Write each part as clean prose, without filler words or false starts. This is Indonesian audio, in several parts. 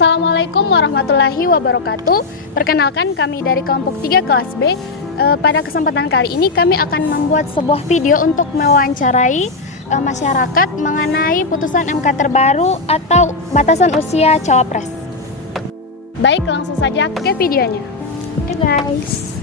Assalamualaikum warahmatullahi wabarakatuh. Perkenalkan, kami dari kelompok 3 kelas B. Pada kesempatan kali ini kami akan membuat sebuah video untuk mewawancarai masyarakat mengenai putusan MK terbaru atau batasan usia cawapres. Baik, langsung saja ke videonya. Oke guys.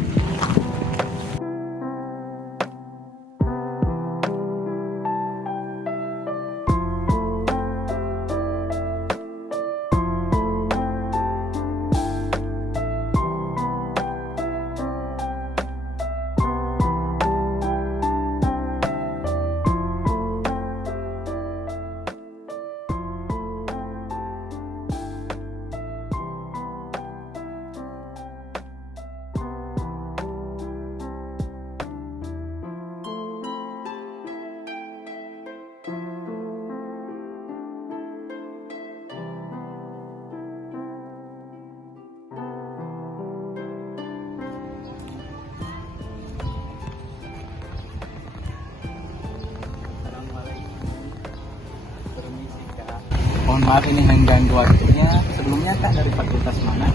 Mohon maaf ini mengganggu waktunya. Sebelumnya Kak dari fakultas mana?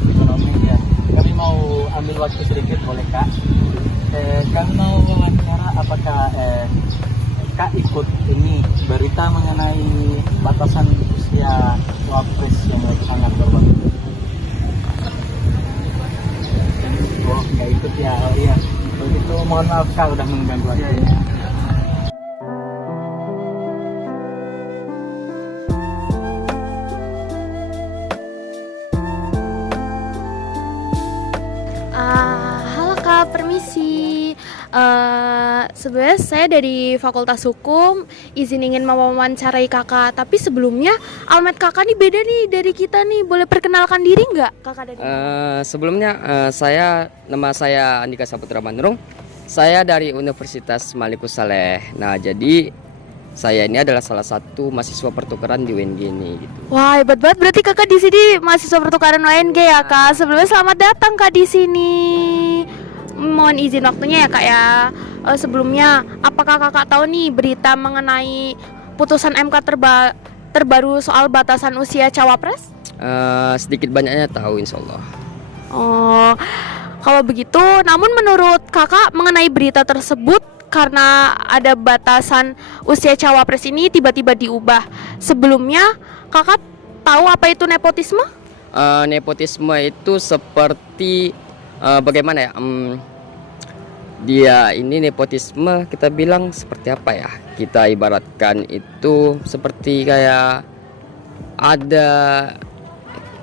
Ekonomi ya. Kami mau ambil waktu sedikit boleh Kak? Kami mau wawancara apakah Kak ikut ini berita mengenai batasan usia cawapres yang lagi sangat berlaku. Oh nggak ikut ya? Oh iya. Begitu mohon maaf Kak udah mengganggu waktunya. Halo Kak, permisi. Sebenarnya saya dari Fakultas Hukum, izin ingin mewawancarai Kakak. Tapi sebelumnya, alamat Kakak nih beda nih dari kita nih. Boleh perkenalkan diri nggak Kakak dari? Sebelumnya nama saya Andika Saputra Manurung. Saya dari Universitas Malikus Saleh. Nah, jadi saya ini adalah salah satu mahasiswa pertukaran di UNG ini gitu. Wah, hebat banget. Berarti Kakak di sini mahasiswa pertukaran UNG ya Kak. Sebelumnya selamat datang Kak di sini. Mohon izin waktunya ya Kak ya. Sebelumnya, apakah Kakak tahu nih berita mengenai putusan MK terbaru soal batasan usia cawapres? Sedikit banyaknya tahu insya Allah. Oh, kalau begitu, namun menurut Kakak mengenai berita tersebut, karena ada batasan usia cawapres ini tiba-tiba diubah. Sebelumnya, Kakak tahu apa itu nepotisme? Nepotisme itu seperti bagaimana ya? Dia ini nepotisme kita bilang seperti apa ya? Kita ibaratkan itu seperti kayak ada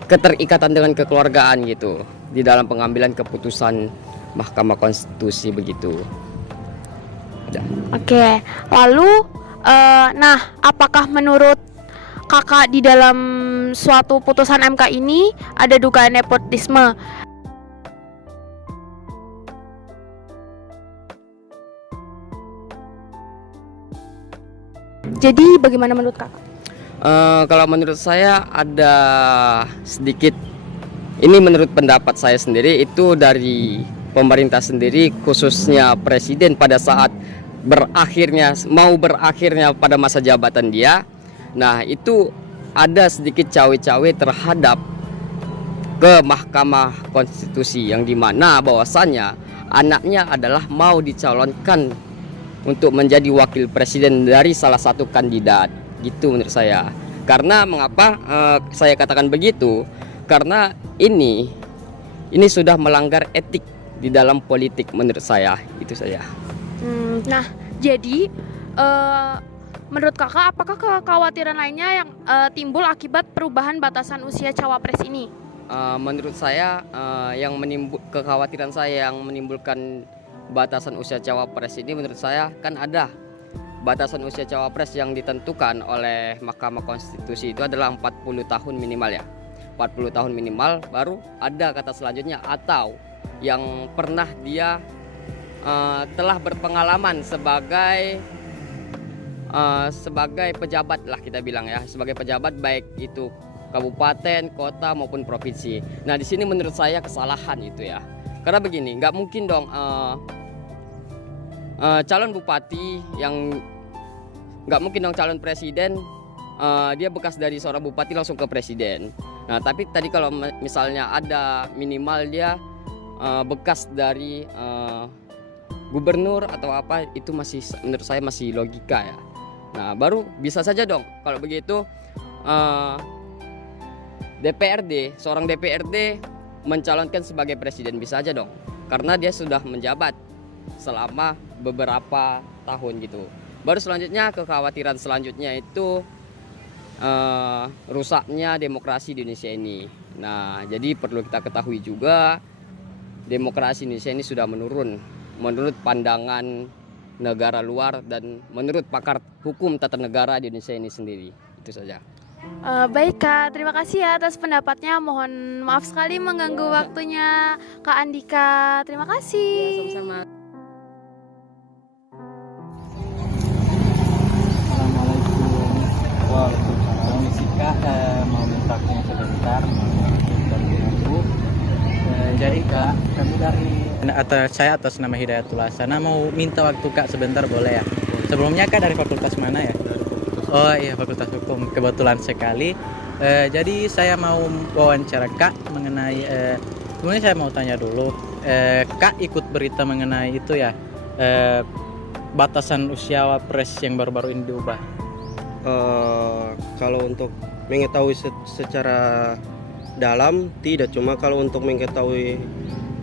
keterikatan dengan kekeluargaan gitu di dalam pengambilan keputusan Mahkamah Konstitusi begitu. Oke, lalu apakah menurut Kakak di dalam suatu putusan MK ini ada dugaan nepotisme? Jadi bagaimana menurut Kakak? Kalau menurut saya ada sedikit. Ini menurut pendapat saya sendiri, itu dari pemerintah sendiri, khususnya presiden pada saat mau berakhirnya pada masa jabatan dia. Nah, itu ada sedikit cawe-cawe terhadap ke Mahkamah Konstitusi yang dimana bahwasannya anaknya adalah mau dicalonkan untuk menjadi wakil presiden dari salah satu kandidat. Gitu menurut saya. Karena mengapa saya katakan begitu? Karena ini sudah melanggar etik di dalam politik menurut saya. Itu saya. Nah, jadi menurut Kakak, apakah kekhawatiran lainnya yang timbul akibat perubahan batasan usia cawapres ini? Menurut saya kekhawatiran saya yang menimbulkan batasan usia cawapres ini, menurut saya kan ada batasan usia cawapres yang ditentukan oleh Mahkamah Konstitusi itu adalah 40 tahun minimal ya. 40 tahun minimal, baru ada kata selanjutnya atau yang pernah dia telah berpengalaman sebagai pejabat lah kita bilang ya, sebagai pejabat baik itu kabupaten, kota maupun provinsi. Nah, di sini menurut saya kesalahan itu ya. Karena begini, nggak mungkin dong calon bupati yang nggak mungkin dong calon presiden dia bekas dari seorang bupati langsung ke presiden. Nah, tapi tadi kalau misalnya ada minimal dia bekas dari gubernur atau apa, itu masih menurut saya masih logika ya. Nah, baru bisa saja dong kalau begitu DPRD, seorang DPRD mencalonkan sebagai presiden, bisa aja dong. Karena dia sudah menjabat selama beberapa tahun gitu. Baru selanjutnya kekhawatiran selanjutnya itu rusaknya demokrasi di Indonesia ini. Nah, jadi perlu kita ketahui juga demokrasi Indonesia ini sudah menurun menurut pandangan negara luar dan menurut pakar hukum tata negara di Indonesia ini sendiri. Itu saja. Baik Kak, terima kasih ya atas pendapatnya. Mohon maaf sekali mengganggu waktunya Kak Andika. Terima kasih. Sama-sama. Assalamualaikum. Waalaikumsalam. Misi Kak mau minta tanya sebentar dari aku. Jadi Kak, kami dari Saya atas nama Hidayatullah Sana mau minta waktu Kak sebentar, boleh ya? Sebelumnya Kak dari fakultas mana ya? Oh iya, Fakultas Hukum, kebetulan sekali. Jadi saya mau wawancara Kak mengenai sebenarnya saya mau tanya dulu, Kak ikut berita mengenai itu ya, batasan usia wapres yang baru-baru ini diubah. Kalau untuk mengetahui secara dalam tidak, cuma kalau untuk mengetahui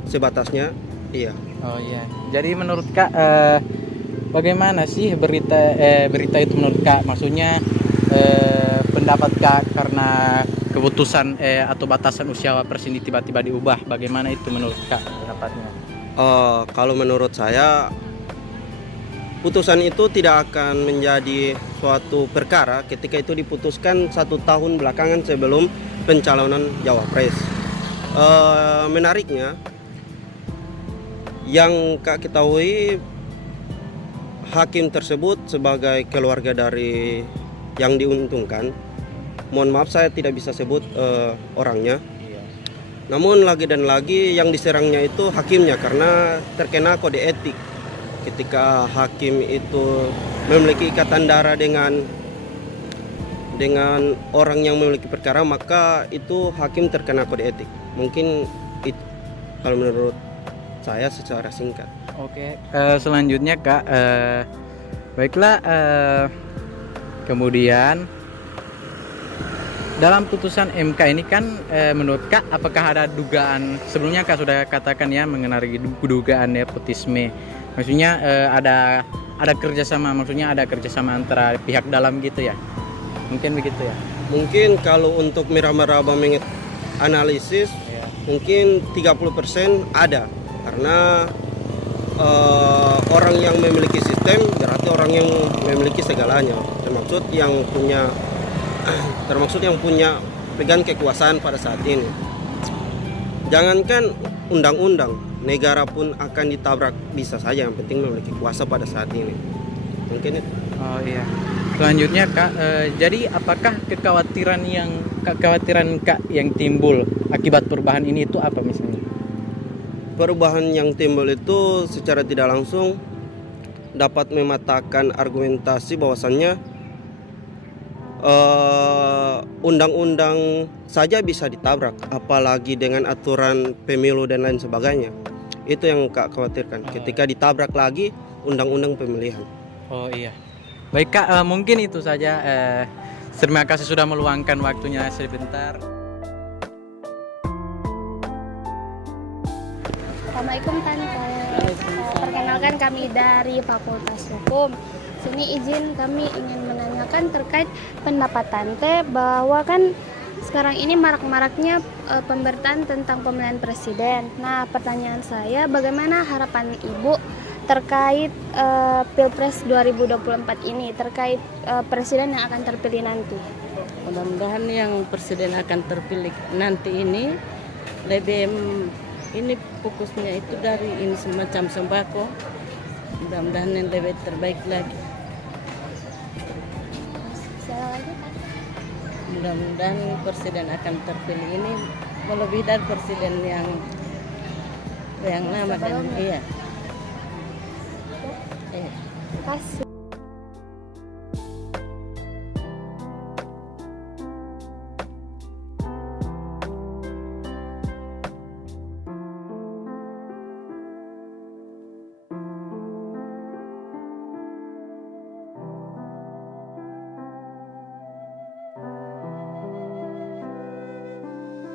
sebatasnya iya. Oh iya. Jadi menurut Kak bagaimana sih berita itu menurut Kak? Maksudnya pendapat Kak karena keputusan atau batasan usia wapres ini tiba-tiba diubah, bagaimana itu menurut Kak pendapatnya? Kalau menurut saya putusan itu tidak akan menjadi suatu perkara ketika itu diputuskan 1 tahun belakangan sebelum pencalonan Jawapres. Menariknya, yang Kak ketahui, hakim tersebut sebagai keluarga dari yang diuntungkan. Mohon maaf saya tidak bisa sebut orangnya. Namun lagi dan lagi yang diserangnya itu hakimnya karena terkena kode etik. Ketika hakim itu memiliki ikatan darah dengan orang yang memiliki perkara, maka itu hakim terkena kode etik. Mungkin itu kalau menurut saya secara singkat. Oke, selanjutnya Kak, baiklah, kemudian dalam putusan MK ini kan menurut Kak apakah ada dugaan, sebelumnya Kak sudah katakan ya mengenai dugaan nepotisme, maksudnya ada kerjasama, maksudnya ada kerjasama antara pihak dalam gitu ya, mungkin begitu ya? Mungkin kalau untuk meraba-raba analisis mungkin 30% ada, karena orang yang memiliki sistem berarti orang yang memiliki segalanya, termaksud yang punya pegang kekuasaan pada saat ini. Jangankan undang-undang, negara pun akan ditabrak bisa saja, yang penting memiliki kuasa pada saat ini. Mungkin itu. Oh iya. Selanjutnya Kak, jadi apakah kekhawatiran Kak yang timbul akibat perubahan ini itu apa misalnya? Perubahan yang timbul itu secara tidak langsung dapat mematahkan argumentasi bahwasannya undang-undang saja bisa ditabrak, apalagi dengan aturan pemilu dan lain sebagainya. Itu yang Kak khawatirkan, ketika ditabrak lagi undang-undang pemilihan. Oh iya. Baik Kak, mungkin itu saja. Terima kasih sudah meluangkan waktunya sebentar. Assalamualaikum Tante. Perkenalkan kami dari Fakultas Hukum. Sini izin kami ingin menanyakan terkait pendapat Tante bahwa kan sekarang ini marak-maraknya pemberitaan tentang pemilihan presiden. Nah, pertanyaan saya, bagaimana harapan Ibu terkait Pilpres 2024 ini, terkait presiden yang akan terpilih nanti? Mudah-mudahan yang presiden akan terpilih nanti ini lebih ini fokusnya itu dari ini semacam sembako. Mudah-mudahan yang lebih terbaik lagi. Mudah-mudahan presiden akan terpilih ini melebihi dari presiden yang lama dan iya.